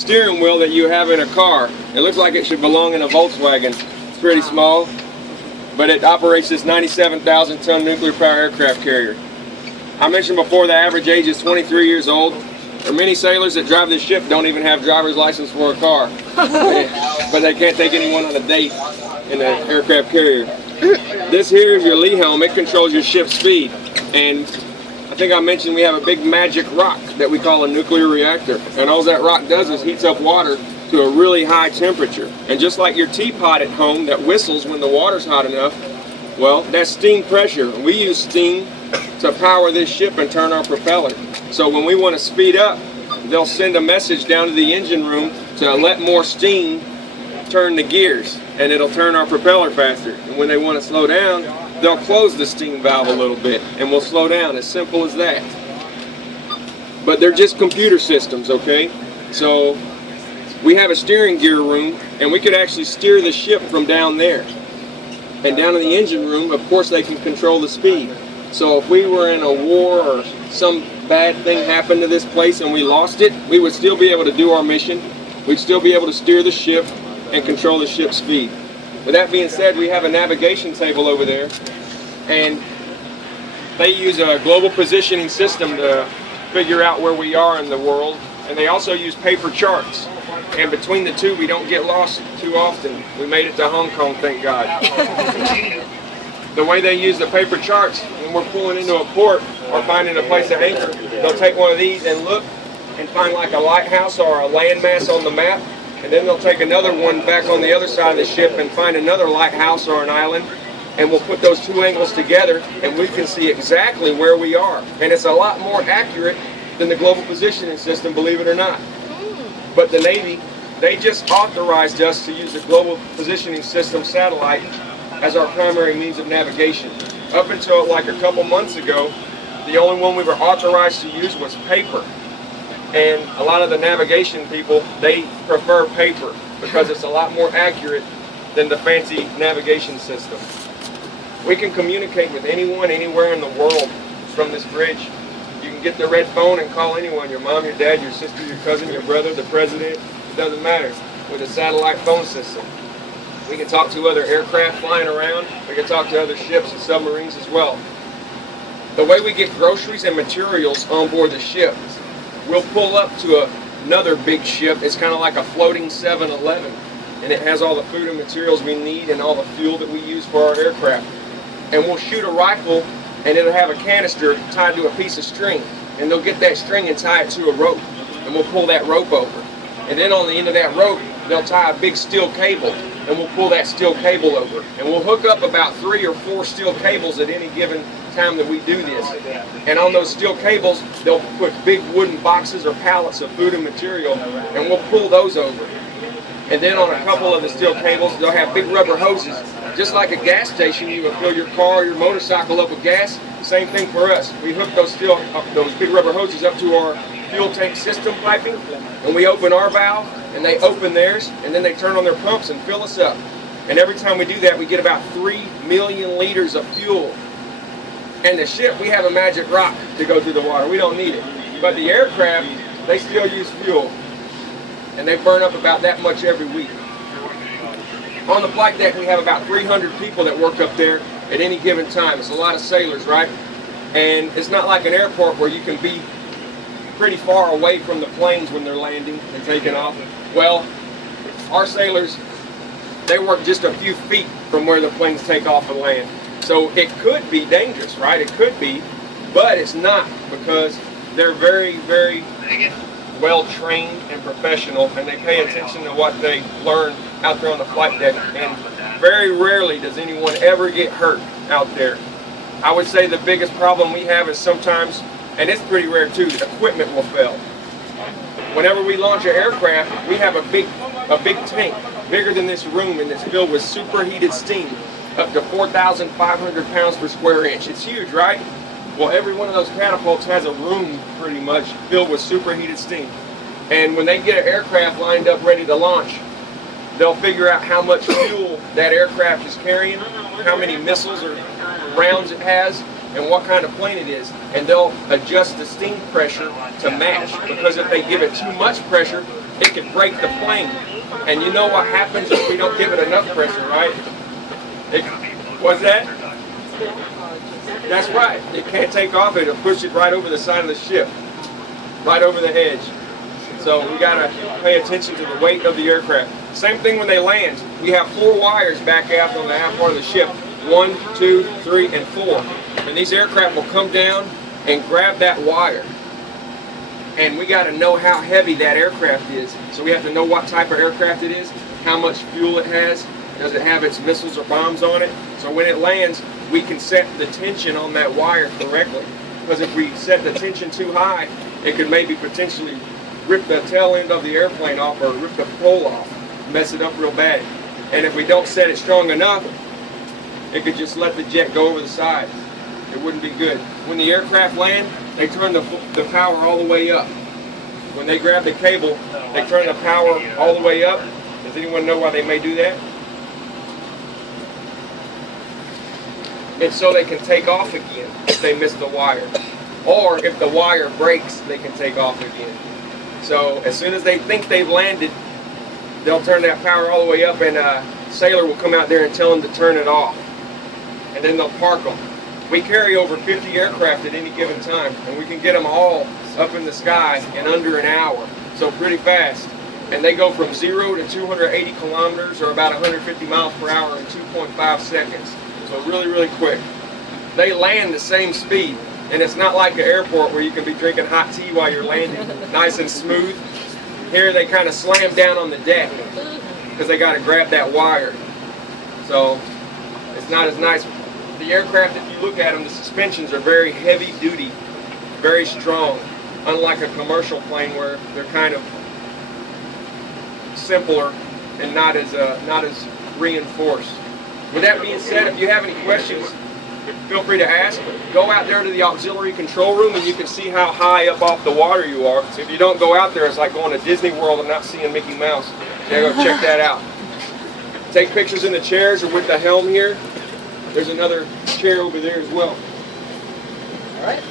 steering wheel that you have in a car. It looks like it should belong in a Volkswagen. It's pretty small, but it operates this 97,000 ton nuclear power aircraft carrier. I mentioned before the average age is 23 years old. There are many sailors that drive this ship don't even have driver's license for a car, but they can't take anyone on a date in an aircraft carrier. This here is your lee helm. It controls your ship's speed, and I think I mentioned we have a big magic rock that we call a nuclear reactor, and all that rock does is heats up water to a really high temperature. And just like your teapot at home that whistles when the water's hot enough, well, that's steam pressure. We use steam to power this ship and turn our propeller. So when we want to speed up, they'll send a message down to the engine room to let more steam turn the gears, and it'll turn our propeller faster. And when they want to slow down, they'll close the steam valve a little bit and we'll slow down. As simple as that. But they're just computer systems, okay? So we have a steering gear room, and we could actually steer the ship from down there. And down in the engine room, of course, they can control the speed. So if we were in a war or some bad thing happened to this place and we lost it, we would still be able to do our mission. We'd still be able to steer the ship and control the ship's speed. With that being said, we have a navigation table over there, and they use a global positioning system to figure out where we are in the world, and they also use paper charts. And between the two, we don't get lost too often. We made it to Hong Kong, thank God. The way they use the paper charts, when we're pulling into a port or finding a place to anchor, they'll take one of these and look and find like a lighthouse or a landmass on the map, and then they'll take another one back on the other side of the ship and find another lighthouse or an island, and we'll put those two angles together and we can see exactly where we are. And it's a lot more accurate than the global positioning system, believe it or not. But the Navy, they just authorized us to use the global positioning system satellite as our primary means of navigation. Up until like a couple months ago, the only one we were authorized to use was paper. And a lot of the navigation people, they prefer paper because it's a lot more accurate than the fancy navigation system. We can communicate with anyone, anywhere in the world from this bridge. You can get the red phone and call anyone, your mom, your dad, your sister, your cousin, your brother, the president, it doesn't matter, with a satellite phone system. We can talk to other aircraft flying around. We can talk to other ships and submarines as well. The way we get groceries and materials on board the ship, we'll pull up to another big ship. It's kind of like a floating 7-Eleven, and it has all the food and materials we need and all the fuel that we use for our aircraft. And we'll shoot a rifle, and it'll have a canister tied to a piece of string, and they'll get that string and tie it to a rope, and we'll pull that rope over. And then on the end of that rope, they'll tie a big steel cable, and we'll pull that steel cable over. And we'll hook up about 3 or 4 steel cables at any given time that we do this. And on those steel cables, they'll put big wooden boxes or pallets of food and material, and we'll pull those over. And then on a couple of the steel cables, they'll have big rubber hoses. Just like a gas station, you would fill your car or your motorcycle up with gas. Same thing for us. We hook those big rubber hoses up to our fuel tank system piping, and we open our valve, and they open theirs, and then they turn on their pumps and fill us up. And every time we do that, we get about 3 million liters of fuel. And the ship, we have a magic rock to go through the water. We don't need it. But the aircraft, they still use fuel. And they burn up about that much every week. On the flight deck, we have about 300 people that work up there at any given time. It's a lot of sailors, right? And it's not like an airport where you can be pretty far away from the planes when they're landing and taking off. Well, our sailors, they work just a few feet from where the planes take off and land. So it could be dangerous, right? It could be, but it's not, because they're very, very well trained and professional, and they pay attention to what they learn out there on the flight deck. And very rarely does anyone ever get hurt out there. I would say the biggest problem we have is sometimes, and it's pretty rare too, equipment will fail. Whenever we launch an aircraft, we have a big tank, bigger than this room, and it's filled with superheated steam, up to 4,500 pounds per square inch. It's huge, right? Well, every one of those catapults has a room pretty much filled with superheated steam. And when they get an aircraft lined up ready to launch, they'll figure out how much fuel that aircraft is carrying, how many missiles or rounds it has, and what kind of plane it is. And they'll adjust the steam pressure to match, because if they give it too much pressure, it can break the plane. And you know what happens if we don't give it enough pressure, right? What's that? That's right. It can't take off. It'll push it right over the side of the ship, right over the edge. So we got to pay attention to the weight of the aircraft. Same thing when they land. We have 4 wires back out on the aft part of the ship. 1, 2, 3, and 4. And these aircraft will come down and grab that wire. And we got to know how heavy that aircraft is. So we have to know what type of aircraft it is, how much fuel it has, does it have its missiles or bombs on it. So when it lands, we can set the tension on that wire correctly. Because if we set the tension too high, it could maybe potentially rip the tail end of the airplane off or rip the pole off, mess it up real bad. And if we don't set it strong enough, it could just let the jet go over the side. It wouldn't be good. When the aircraft land, they turn the power all the way up. When they grab the cable, they turn the power all the way up. Does anyone know why they may do that? It's so they can take off again if they miss the wire. Or if the wire breaks, they can take off again. So as soon as they think they've landed, they'll turn that power all the way up, and a sailor will come out there and tell them to turn it off. And then they'll park them. We carry over 50 aircraft at any given time, and we can get them all up in the sky in under an hour. So pretty fast. And they go from 0 to 280 kilometers, or about 150 miles per hour, in 2.5 seconds. So really, really quick. They land the same speed. And it's not like an airport where you can be drinking hot tea while you're landing, nice and smooth. Here they kind of slam down on the deck because they got to grab that wire. So it's not as nice. The aircraft, if you look at them, the suspensions are very heavy duty, very strong, unlike a commercial plane where they're kind of simpler and not as reinforced. With that being said, if you have any questions, feel free to ask. Go out there to the auxiliary control room and you can see how high up off the water you are. So if you don't go out there, it's like going to Disney World and not seeing Mickey Mouse. Yeah, go check that out. Take pictures in the chairs or with the helm here. There's another chair over there as well. All right.